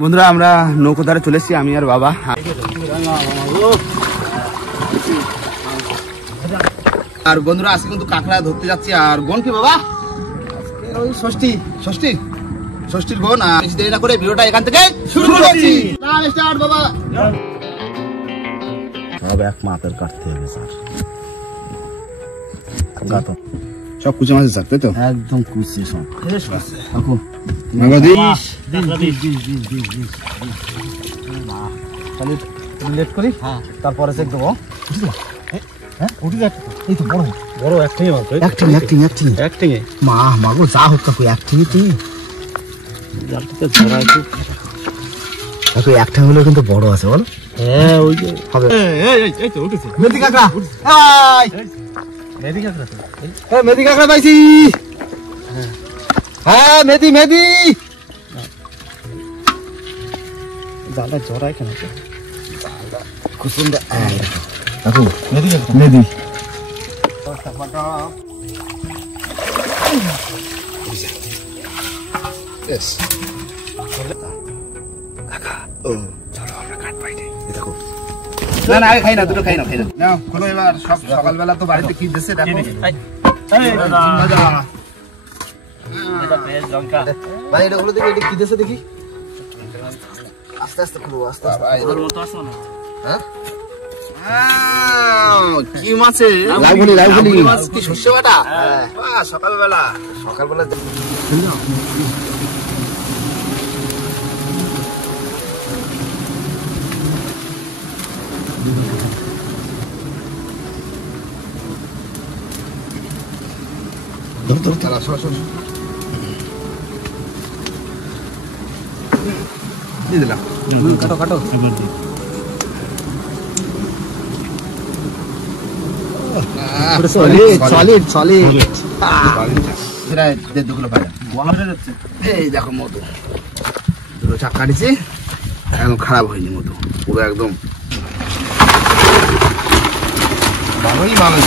বন্ধুরা আমরা নৌকো ধারে চলে এসেছি আমি আর বাবা। আর বন্ধুরা আজকে কিন্তু কাঁকড়া ধরতে যাচ্ছি। আর বোন কি বাবা? ওই ষষ্ঠী ষষ্ঠী ষষ্ঠীর বোন। আর বেশি দেরি না করে ভিডিওটা এখান থেকে শুরু করছি। স্টার্ট বাবা। সব এক মাপের কাটতে হবে স্যার। সব কুচি মাছ স্যার, তাই তো? একদম কুচি সব। লেট করি, তারপরে চেক দেবো। বড় অ্যাক্টিং মা মাগো যা হোক কাকু অ্যাক্টিং একটা হলেও কিন্তু বড় আছে বল। হ্যাঁ ওই যে হবে। মেদি কাঁকড়া, মেদি কাঁকড়া পাইছি। হ্যাঁ মেদি মেদি জালটা জড়ায় কেন? খুব সুন্দর কাকু মেদি মেদি। না না খাই না, দুটো খাই না, খাই না। নাও খোলো এবার। সব সকালবেলা তো বাড়িতে কি দিচ্ছে দেখো। ভাই এটা খোলো দেখি, এটা কি দিচ্ছে দেখি। আস্তে আস্তে খোলো, আস্তে আস্তে। হ্যাঁ কি মাছে? লাউগুলি লাউগুলি মাছ। কি সর্ষে বাটা? হ্যাঁ সকালবেলা সকালবেলা। কাটো কাটো। এই দেখো মধু দুটো চাক কাটিছি, একদম খারাপ হয়নি মধু, পুরো একদম ভালোই ভালো।